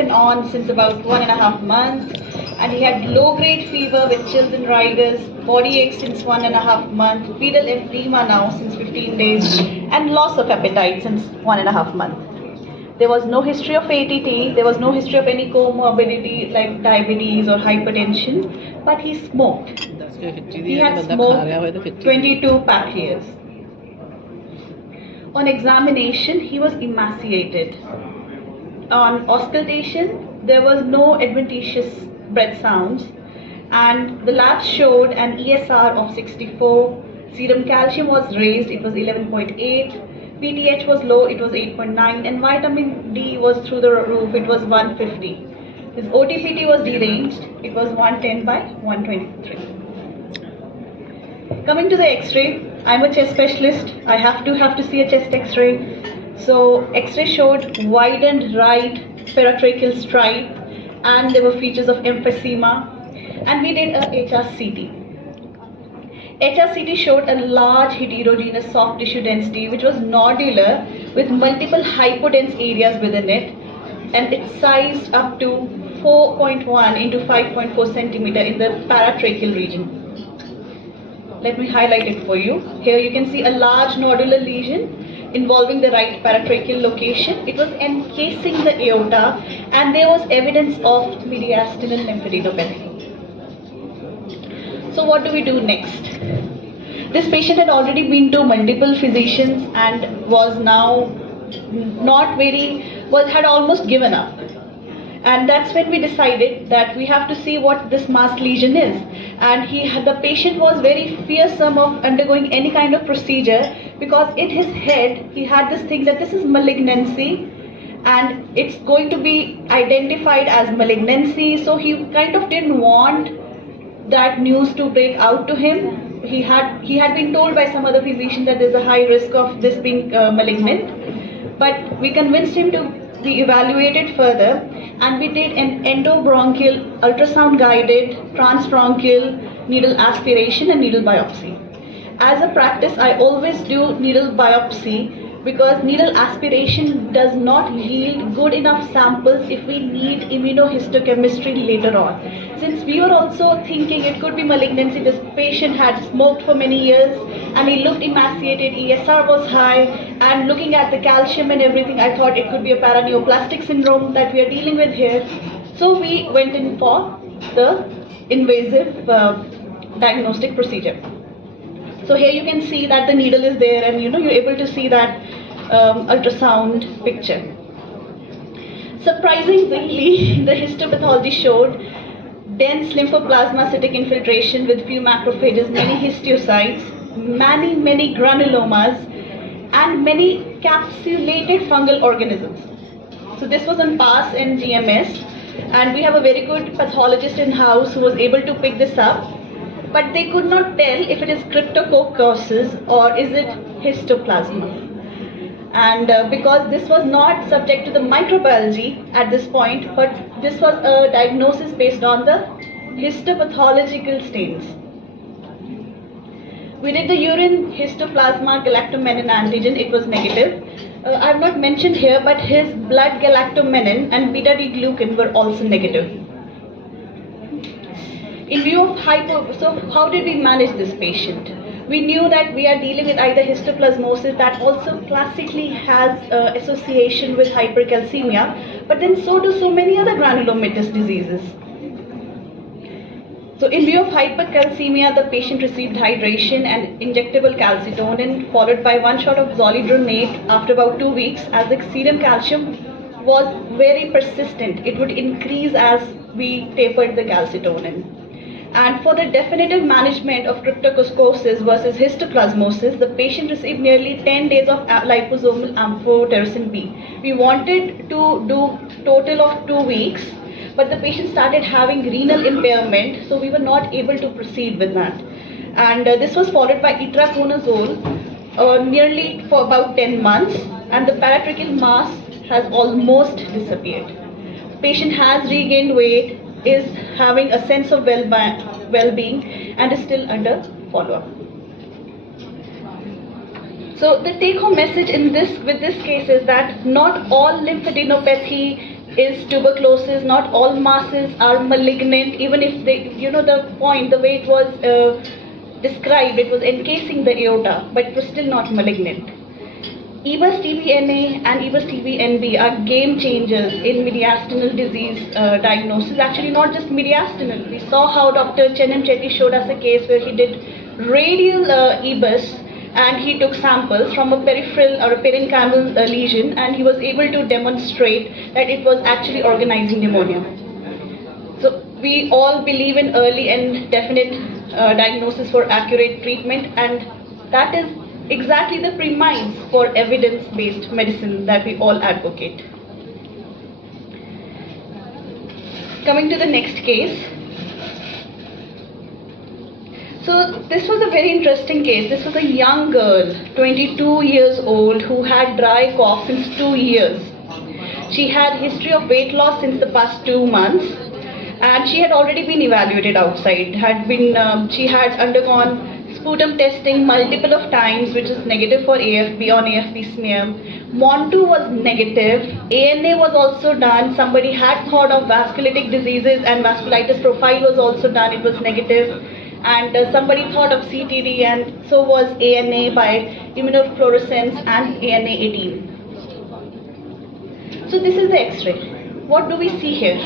and on since about 1.5 months, and he had low-grade fever with chills and rigors, body ache since 1.5 months, pedal edema now since 15 days, and loss of appetite since 1.5 months. There was no history of ATT, there was no history of any comorbidity like diabetes or hypertension, but he smoked. He had smoked 22 pack years. On examination, he was emaciated. On auscultation, there was no adventitious breath sounds, and the labs showed an ESR of 64, serum calcium was raised, it was 11.8, PTH was low, it was 8.9, and vitamin D was through the roof, it was 150. His OTPT was deranged, it was 110 by 123. Coming to the X-ray, I'm a chest specialist, I have to see a chest X-ray. So X-ray showed widened right paratracheal stripe, and there were features of emphysema, and we did a HRCT. HRCT showed a large heterogeneous soft tissue density which was nodular with multiple hypodense areas within it, and it sized up to 4.1 into 5.4 centimeter in the paratracheal region. Let me highlight it for you. Here you can see a large nodular lesion involving the right paratracheal location. It was encasing the aorta, and there was evidence of mediastinal lymphadenopathy. So what do we do next? This patient had already been to multiple physicians and was now had almost given up. And that's when we decided that we have to see what this mass lesion is. And the patient was very fearsome of undergoing any kind of procedure, because in his head he had this thing that this is malignancy and it's going to be identified as malignancy. So he kind of didn't want that news to break out to him. He had been told by some other physician that there's a high risk of this being malignant, but we convinced him to be evaluated further, and we did an endobronchial ultrasound guided transbronchial needle aspiration and needle biopsy. As a practice, I always do needle biopsy because needle aspiration does not yield good enough samples if we need immunohistochemistry later on. Since we were also thinking it could be malignancy, this patient had smoked for many years and he looked emaciated, ESR was high, and looking at the calcium and everything, I thought it could be a paraneoplastic syndrome that we are dealing with here. So we went in for the invasive diagnostic procedure. So here you can see that the needle is there, and you're able to see that ultrasound picture. Surprisingly, the histopathology showed dense lymphoplasmacytic infiltration with few macrophages, many histiocytes, many granulomas, and many capsulated fungal organisms. So this was on PASS and GMS, and we have a very good pathologist in-house who was able to pick this up. But they could not tell if it is cryptococcus or is it histoplasma. And because this was not subject to the microbiology at this point, but this was a diagnosis based on the histopathological stains. We did the urine histoplasma galactomannan antigen, it was negative. I have not mentioned here, but his blood galactomannan and beta-D-glucan were also negative. In view of so how did we manage this patient? We knew that we are dealing with either histoplasmosis that also classically has association with hypercalcemia, but then so do so many other granulomatous diseases. So in view of hypercalcemia, the patient received hydration and injectable calcitonin followed by 1 shot of zoledronate after about 2 weeks, as the serum calcium was very persistent. It would increase as we tapered the calcitonin. And for the definitive management of cryptococcus versus histoplasmosis, the patient received nearly 10 days of liposomal amphotericin B. We wanted to do total of 2 weeks, but the patient started having renal impairment, so we were not able to proceed with that. And this was followed by itraconazole nearly for about 10 months, and the paratracheal mass has almost disappeared. Patient has regained weight, is having a sense of well-being, and is still under follow-up. So the take-home message with this case is that not all lymphadenopathy is tuberculosis. Not all masses are malignant, even if they, the way it was described, it was encasing the aorta, but it was still not malignant. EBUS TBNA and EBUS TBNB are game changers in mediastinal disease diagnosis. Actually, not just mediastinal. We saw how Dr. Chenam Chetty showed us a case where he did radial EBUS, and he took samples from a peripheral or a parenchymal lesion, and he was able to demonstrate that it was actually organizing pneumonia. So we all believe in early and definite diagnosis for accurate treatment, and that is exactly the premise for evidence-based medicine that we all advocate. Coming to the next case. So this was a very interesting case. This was a young girl, 22 years old, who had dry cough since 2 years. She had history of weight loss since the past 2 months, and she had already been evaluated outside. She had undergone sputum testing multiple of times, which is negative for AFP on AFP smear. MON2 was negative. ANA was also done. Somebody had thought of vasculitic diseases, and vasculitis profile was also done. It was negative. And somebody thought of CTD, and so was ANA by immunofluorescence and ANA 18. So this is the X-ray. What do we see here?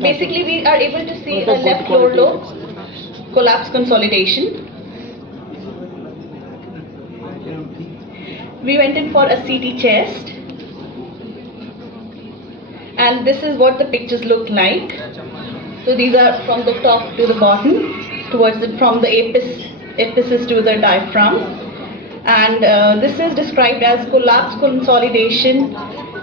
Basically, we are able to see a left lower lobe collapse consolidation. We went in for a CT chest, and this is what the pictures look like. So these are from the top to the bottom, from the apices to the diaphragm, and this is described as collapse consolidation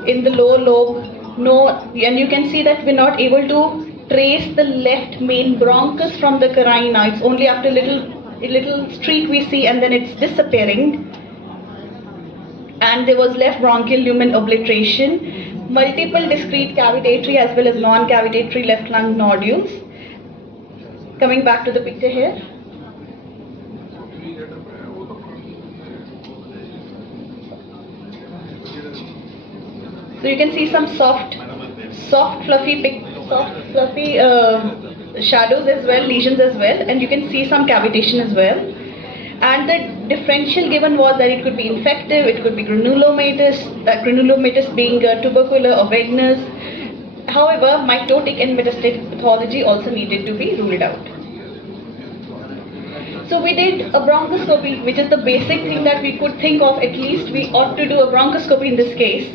in the lower lobe. And you can see that we're not able to trace the left main bronchus from the carina. It's only after a little streak we see, and then it's disappearing. And there was left bronchial lumen obliteration, multiple discrete cavitatory as well as non-cavitatory left lung nodules. Coming back to the picture here. So you can see some soft fluffy shadows as well, lesions as well, and you can see some cavitation as well. And the differential given was that it could be infective, it could be granulomatous being tubercular or vaginous. However, mitotic and metastatic pathology also needed to be ruled out. So we did a bronchoscopy, which is the basic thing that we could think of. At least we ought to do a bronchoscopy in this case.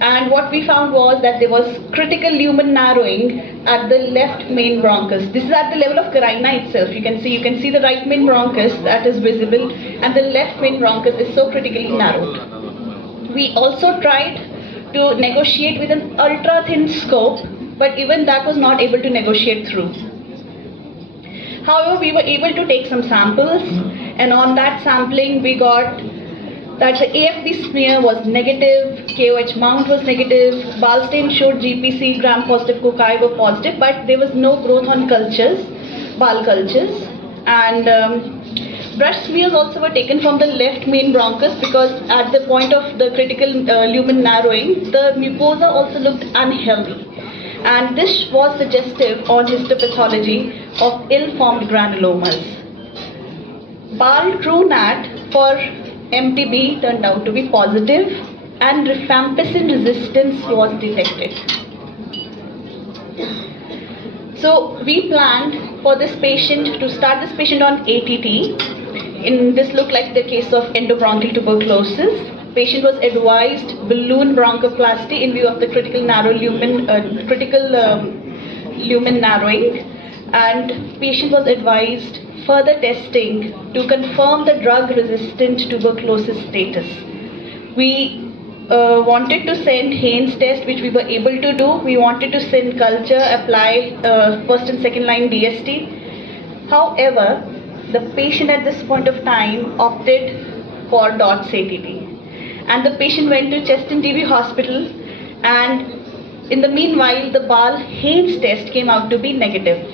And what we found was that there was critical lumen narrowing at the left main bronchus. This is at the level of carina itself. You can see the right main bronchus that is visible, and the left main bronchus is so critically narrowed. We also tried to negotiate with an ultra thin scope, but even that was not able to negotiate through. However, we were able to take some samples, and on that sampling we got that the AFP smear was negative, KOH mount was negative, Ball stain showed GPC, gram-positive cocci were positive, but there was no growth on cultures, Ball cultures. And brush smears also were taken from the left main bronchus, because at the point of the critical lumen narrowing, the mucosa also looked unhealthy. And this was suggestive on histopathology of ill-formed granulomas. Ball TrueNat for MTB turned out to be positive, and rifampicin resistance was detected. So we planned for this patient to start this patient on ATT. This looked like the case of endobronchial tuberculosis. Patient was advised balloon bronchoplasty in view of the critical lumen narrowing, and patient was advised further testing to confirm the drug-resistant tuberculosis status. We wanted to send Haynes test, which we were able to do. We wanted to send culture, apply first and second line DST. However, the patient at this point of time opted for DOTS ATT. And the patient went to Chest and TB hospital, and in the meanwhile, the Ball Haynes test came out to be negative.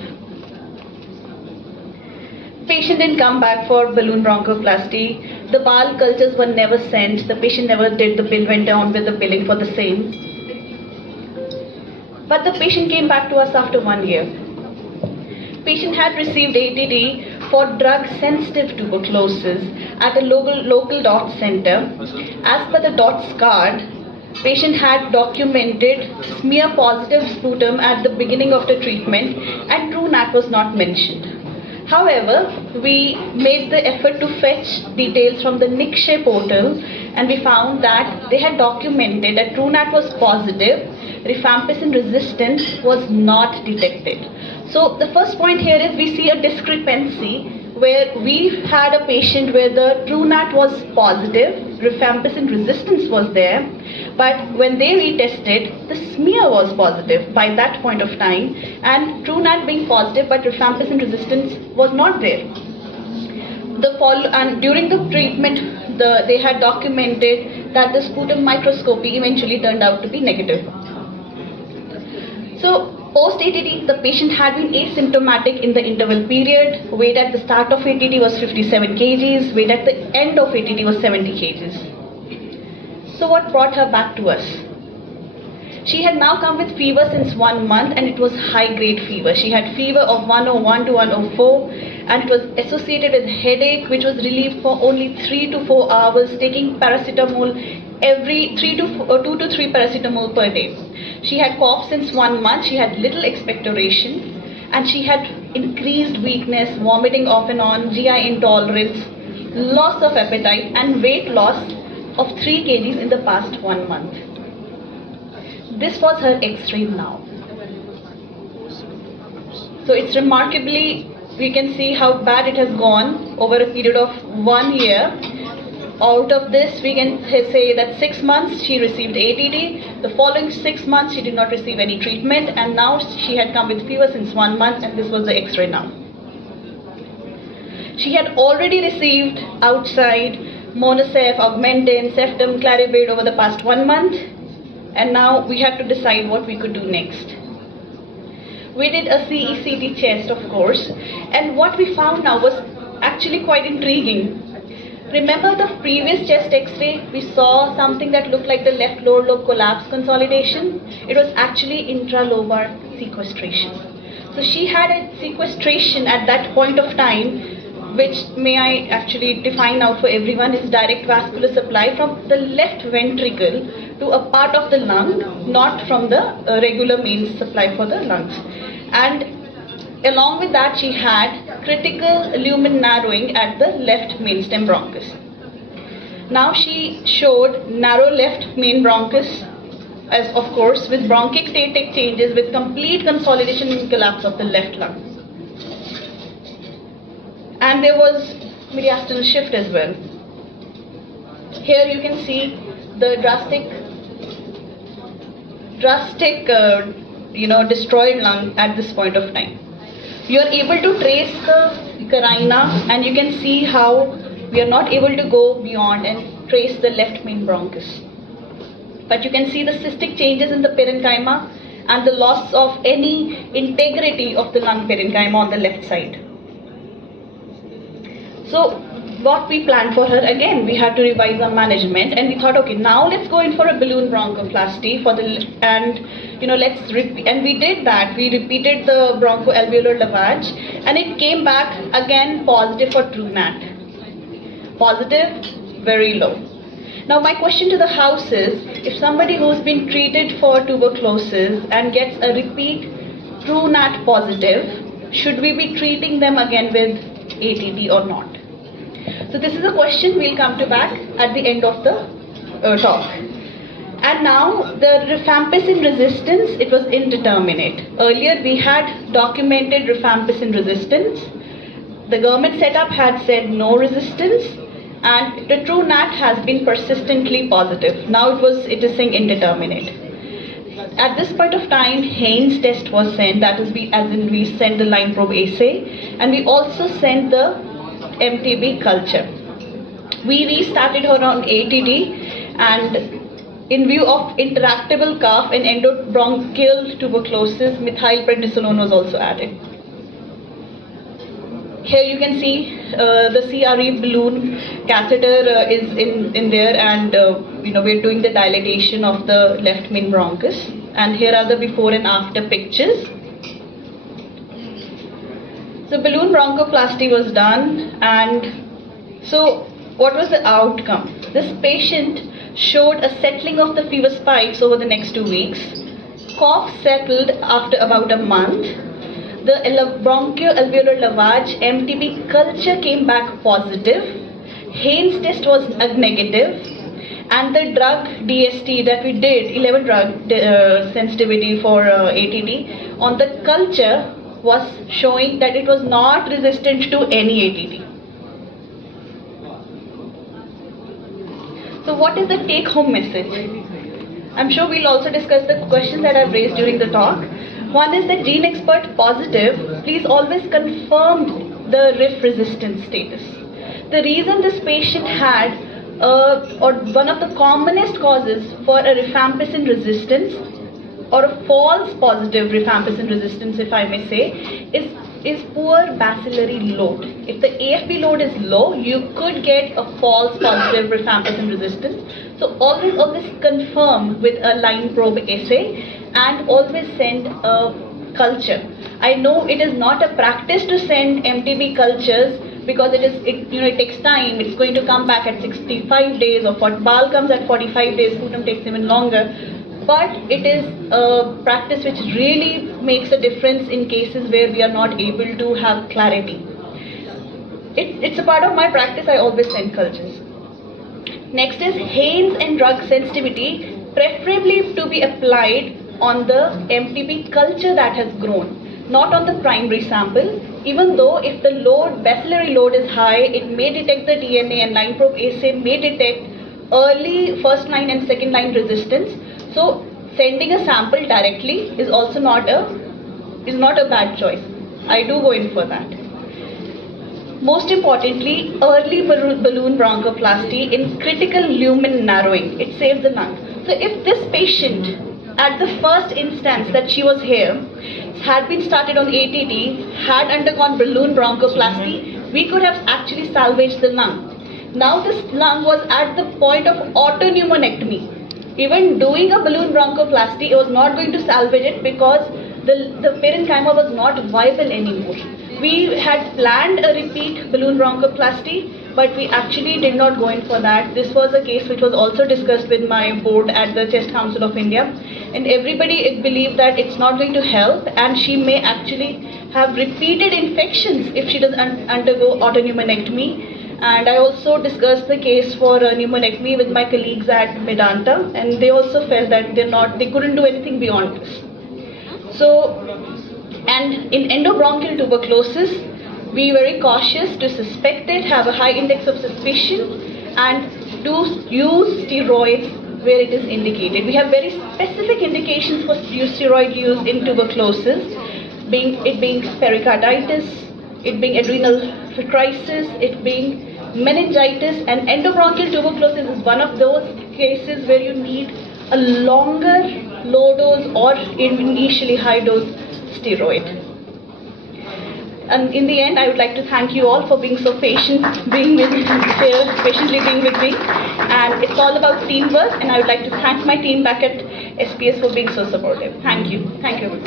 Patient didn't come back for balloon bronchoplasty. The bowel cultures were never sent. The patient never did the bill, went down with the billing for the same. But the patient came back to us after 1 year. Patient had received ATD for drug-sensitive tuberculosis at a local DOTS center. As per the DOTS card, patient had documented smear positive sputum at the beginning of the treatment and TrueNAT was not mentioned. However, we made the effort to fetch details from the NICSHE portal and we found that they had documented that TrueNAT was positive, rifampicin resistance was not detected. So the first point here is we see a discrepancy where we had a patient where the TrueNAT was positive, rifampicin resistance was there, but when they retested, the smear was positive by that point of time, and TrueNAT being positive but rifampicin resistance was not there. And during the treatment, they had documented that the sputum microscopy eventually turned out to be negative. So post-ATD, the patient had been asymptomatic in the interval period. Weight at the start of ATD was 57 kgs. Weight at the end of ATD was 70 kgs. So what brought her back to us? She had now come with fever since 1 month and it was high-grade fever. She had fever of 101 to 104 and it was associated with headache which was relieved for only 3 to 4 hours, taking paracetamol every 2 to 3 paracetamol per day. She had cough since 1 month, she had little expectoration and she had increased weakness, vomiting off and on, GI intolerance, loss of appetite and weight loss of 3 kgs in the past 1 month. This was her X-ray now. So it's remarkably, we can see how bad it has gone over a period of 1 year. Out of this, we can say that 6 months she received ATD. The following 6 months she did not receive any treatment, and now she had come with fever since 1 month, and this was the X-ray now. She had already received outside Monosef, Augmentin, Ceftum, Claribate over the past 1 month, and now we had to decide what we could do next. We did a CECT chest, of course, and what we found now was actually quite intriguing. Remember the previous chest X-ray, we saw something that looked like the left lower lobe collapse consolidation. It was actually intralobar sequestration. So she had a sequestration at that point of time, which may I actually define now for everyone, is direct vascular supply from the left ventricle to a part of the lung, not from the regular main supply for the lungs. And along with that, she had critical lumen narrowing at the left mainstem bronchus. Now she showed narrow left main bronchus, as of course with bronchiectatic changes with complete consolidation and collapse of the left lung. And there was mediastinal shift as well. Here you can see the drastic destroyed lung at this point of time. You are able to trace the carina and you can see how we are not able to go beyond and trace the left main bronchus. But you can see the cystic changes in the parenchyma and the loss of any integrity of the lung parenchyma on the left side. So what we planned for her, again, we had to revise our management and we thought, okay, now let's go in for a balloon bronchoplasty let's repeat, and we did that. We repeated the bronchoalveolar lavage and it came back again positive for TrueNAT. Positive, very low. Now my question to the house is, if somebody who's been treated for tuberculosis and gets a repeat TrueNAT positive, should we be treating them again with ATD or not? So this is a question we'll come to back at the end of the talk. And now the rifampicin resistance, it was indeterminate. Earlier we had documented rifampicin resistance. The government setup had said no resistance and the TrueNAT has been persistently positive. Now it is saying indeterminate. At this point of time, Haynes test was sent, that is we sent the line probe assay, and we also sent the MTB culture. We restarted her on ATD and in view of intractable cough and endobronchial tuberculosis, methylprednisolone was also added. Here you can see the CRE balloon catheter is in there, and we're doing the dilatation of the left main bronchus. And here are the before and after pictures. So balloon bronchoplasty was done, and so what was the outcome? This patient showed a settling of the fever spikes over the next 2 weeks. Cough settled after about a month. The bronchoalveolar lavage MTB culture came back positive. Haynes test was negative, and the drug DST that we did, 11 drug sensitivity for ATD, on the culture was showing that it was not resistant to any ATD. So what is the take-home message? I'm sure we'll also discuss the questions that I've raised during the talk. One is that gene expert positive, please always confirm the RIF resistance status. The reason this patient had, or one of the commonest causes for a rifampicin resistance, or a false positive rifampicin resistance, if I may say, is poor bacillary load. If the AFP load is low, you could get a false positive rifampicin resistance. So always confirm with a line probe assay, and always send a culture. I know it is not a practice to send MTB cultures because it takes time. It's going to come back at 65 days, or BAL comes at 45 days, sputum takes even longer. But it is a practice which really makes a difference in cases where we are not able to have clarity. It's a part of my practice. I always send cultures. Next is Haynes and drug sensitivity, preferably to be applied on the MTB culture that has grown, not on the primary sample. Even though if the bacillary load is high, it may detect the DNA, and line probe assay may detect early first line and second line resistance. So sending a sample directly is also not a bad choice. I do go in for that. Most importantly, early balloon bronchoplasty in critical lumen narrowing. It saves the lung. So if this patient, at the first instance that she was here, had been started on ATD, had undergone balloon bronchoplasty, we could have actually salvaged the lung. Now this lung was at the point of autopneumonectomy. Even doing a balloon bronchoplasty, it was not going to salvage it because the parenchyma was not viable anymore. We had planned a repeat balloon bronchoplasty, but we actually did not go in for that. This was a case which was also discussed with my board at the Chest Council of India, and everybody believed that it's not going to help, and she may actually have repeated infections if she does undergo autopneumonectomy. And I also discussed the case for pneumonectomy with my colleagues at Medanta, and they also felt that they couldn't do anything beyond this. So, and in endobronchial tuberculosis, be very cautious to suspect it, have a high index of suspicion, and do use steroids where it is indicated. We have very specific indications for steroid use in tuberculosis, it being pericarditis, it being adrenal crisis, it being meningitis, and endobronchial tuberculosis is one of those cases where you need a longer low dose or initially high dose steroid. And in the end, I would like to thank you all for being so patient, patiently being with me. And it's all about teamwork, and I would like to thank my team back at SPS for being so supportive. Thank you. Thank you.